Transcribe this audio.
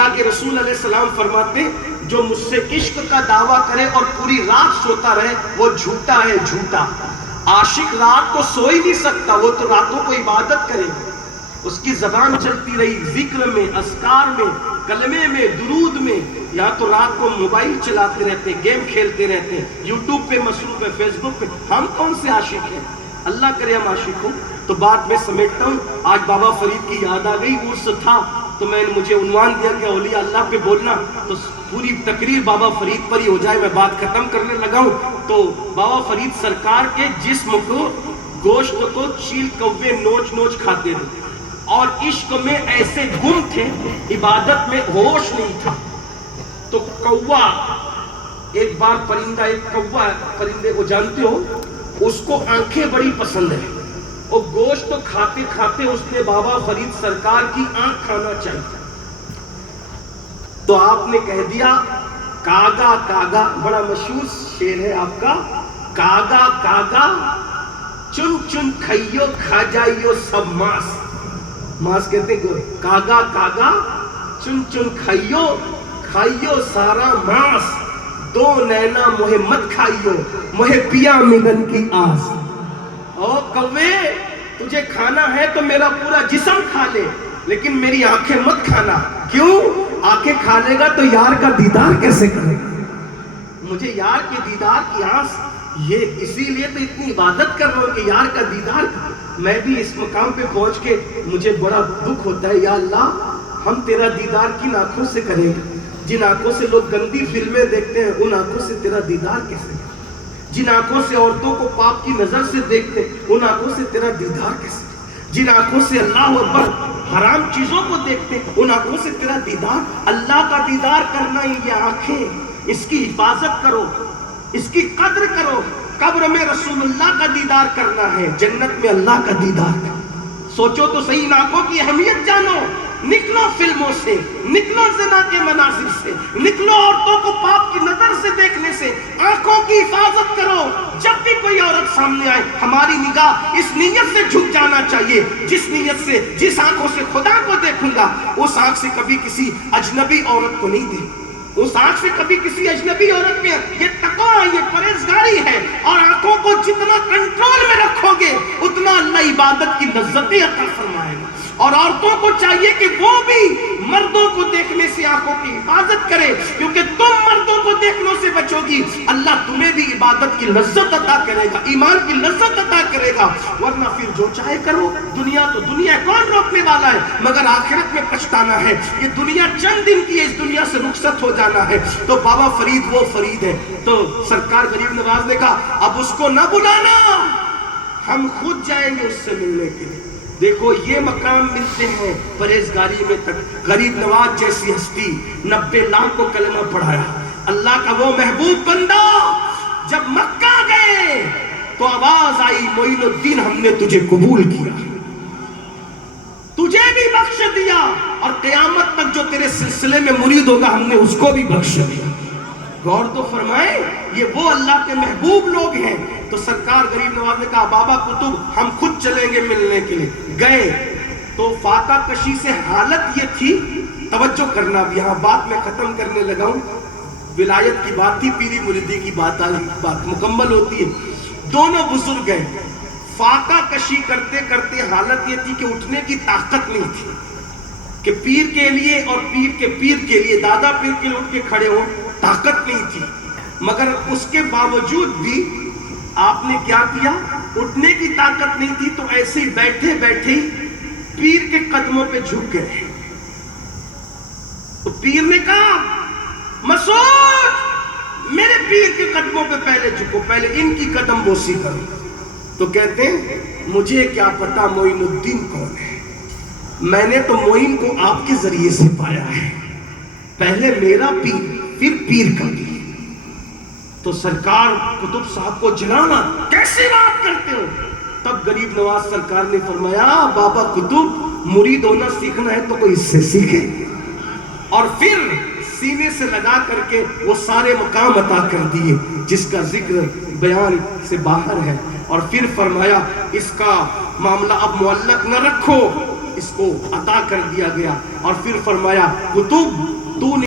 اللہ کے رسول علیہ السلام فرماتے جو مجھ سے عشق کا دعویٰ کرے اور پوری رات سوتا رہے وہ جھوٹا ہے، جھوٹا۔ عاشق رات کو سو ہی نہیں سکتا، وہ تو راتوں کو عبادت کرے گا، اس کی زبان چلتی رہی ذکر میں، اذکار میں، کلمے میں، درود میں۔ یہاں تو رات کو موبائل چلاتے رہتے ہیں، گیم کھیلتے رہتے ہیں، یوٹیوب پہ مصروف ہے، فیس بک پہ۔ ہم کون سے عاشق ہیں؟ اللہ کرے ہم عاشق ہوں۔ تو بات میں سمیٹتا ہوں، آج بابا فرید کی یاد آ گئی، عرس تھا تو میں نے مجھے عنوان دیا کہ اولیاء اللہ پہ بولنا، تو پوری تقریر بابا فرید پر ہی ہو جائے۔ میں بات ختم کرنے لگا ہوں تو بابا فرید سرکار کے جسم کو، گوشت کو چیل کوے نوچ نوچ کھاتے تھے اور عشق میں ایسے گم تھے، عبادت میں ہوش نہیں تھا۔ تو کوا، ایک بار پرندہ، ایک کوا پرندے کو جانتے ہو، اس کو آنکھیں بڑی پسند ہیں، اور گوشت کھاتے کھاتے اس نے بابا فرید سرکار کی آنکھ کھانا چاہیے، تو آپ نے کہہ دیا کاگا کاگا، بڑا مشہور شعر ہے آپ کا، کاگا کاگا چن چن کھائیو کھا جائیو سب ماس۔ ماس کہتے ہیں کاگا کاگا چن چن کھائیو کھائیو سارا ماس، دو نینا موہ مت کھائیو موہ پیا مگن کی آس۔ او کوے تجھے کھانا ہے تو میرا پورا جسم کھا لے، لیکن میری آنکھیں مت کھانا۔ کیوں؟ آنکھیں کھا لے گا تو یار کا دیدار کیسے کرے گا؟ مجھے یار کے دیدار کی آس، یہ اسی لیے تو اتنی عبادت کر رہا ہوں کہ یار کا دیدار۔ میں بھی اس مقام پہ پہنچ کے مجھے بڑا دکھ ہوتا ہے، یا اللہ ہم تیرا دیدار کن آنکھوں سے کریں گے؟ جن آنکھوں سے لوگ گندی فلمیں دیکھتے ہیں، ان آنکھوں سے تیرا دیدار کیسے؟ جن آنکھوں سے عورتوں کو پاپ کی نظر سے دیکھتے ہیں، ان آنکھوں سے تیرا دیدار کیسے؟ جن آنکھوں سے اللہ اکبر حرام چیزوں کو دیکھتے ہیں، ان آنکھوں سے تیرا دیدار۔ اللہ کا دیدار کرنا ہی یہ آنکھیں، اس کی حفاظت کرو، اس کی قدر کرو۔ قبر میں رسول اللہ کا دیدار کرنا ہے، جنت میں اللہ کا دیدار کرنا۔ سوچو تو صحیح، ان آنکھوں کی اہمیت جانو۔ نکلو فلموں سے، نکلو زنا کے مناظر سے، نکلو عورتوں کو پاپ کی نظر سے دیکھنے سے۔ آنکھوں کی حفاظت کرو۔ جب بھی کوئی عورت سامنے آئے، ہماری نگاہ اس نیت سے جھک جانا چاہیے، جس نیت سے، جس آنکھوں سے خدا کو دیکھوں گا، اس آنکھ سے کبھی کسی اجنبی عورت کو نہیں دیکھوں، اس آنکھ سے کبھی کسی اجنبی عورت میں۔ یہ تقویٰ، یہ پرہیزگاری ہے۔ اور آنکھوں کو جتنا کنٹرول میں رکھو گے، اتنا اللہ عبادت کی لذتیں عطا فرمائے گا۔ اور عورتوں کو چاہیے کہ وہ بھی مردوں کو دیکھنے سے آنکھوں کی حفاظت کرے، کیونکہ تم مردوں کو دیکھنے سے بچو گی، اللہ تمہیں بھی عبادت کی لذت عطا کرے گا، ایمان کی لذت عطا کرے گا۔ ورنہ پھر جو چاہے کرو، دنیا تو دنیا ہے، کون روکنے والا ہے؟ مگر آخرت میں پچھتانا ہے۔ یہ دنیا چند دن کی ہے، اس دنیا سے رخصت ہو جانا ہے۔ تو بابا فرید وہ فرید ہے۔ تو سرکار غریب نواز نے کہا اب اس کو نہ بلانا، ہم خود جائیں گے اس سے ملنے کے لیے۔ دیکھو یہ مقام ملتے ہیں پرہیزگاری میں تک۔ غریب نواز جیسی ہستی 90 لاکھ کو کلمہ پڑھایا، اللہ کا وہ محبوب بندہ جب مکہ گئے تو آواز آئی معین الدین ہم نے تجھے قبول کیا، تجھے بھی بخش دیا، اور قیامت تک جو تیرے سلسلے میں مرید ہوگا ہم نے اس کو بھی بخش دیا۔ غور تو فرمائیں، یہ وہ اللہ کے محبوب لوگ ہیں۔ تو سرکار غریب نواز نے کہا بابا کتب ہم خود چلیں گے ملنے کے لیے۔ گئے تو فاقہ کشی سے حالت یہ تھی، توجہ کرنا، اب یہاں بات میں ختم کرنے لگا ہوں۔ ولایت کی بات تھی، پیری مریدی کی بات آئی، بات مکمل ہوتی ہے۔ دونوں بزرگ گئے، فاقہ کشی کرتے کرتے حالت یہ تھی کہ اٹھنے کی طاقت نہیں تھی کہ پیر کے لیے اور پیر کے پیر کے لیے، دادا پیر کے لیے اٹھ کے کھڑے ہو، طاقت نہیں تھی۔ مگر اس کے باوجود بھی آپ نے کیا کیا؟ اٹھنے کی طاقت نہیں تھی تو ایسے ہی بیٹھے بیٹھے پیر کے قدموں پہ جھک گئے۔ تو پیر نے کہا مسعود میرے پیر کے قدموں پہ پہلے جھکو، پہلے ان کی قدم بوسی کرو۔ تو کہتے ہیں مجھے کیا پتا معین الدین کون ہے، میں نے تو معین کو آپ کے ذریعے سے پایا ہے، پہلے میرا پیر پھر پیر کا پیر۔ تو سرکار قطب صاحب کو جلانا، کیسی بات کرتے ہو؟ تب غریب نواز سرکار نے فرمایا بابا قطب مرید ہونا سیکھنا ہے تو کوئی اس سے سیکھے، اور پھر سینے سے لگا کر کے وہ سارے مقام عطا کر دیے جس کا ذکر بیان سے باہر ہے۔ اور پھر فرمایا اس کا معاملہ اب معلق نہ رکھو، اس کو عطا کر دیا گیا اور پھر فرمایا کتب تو نے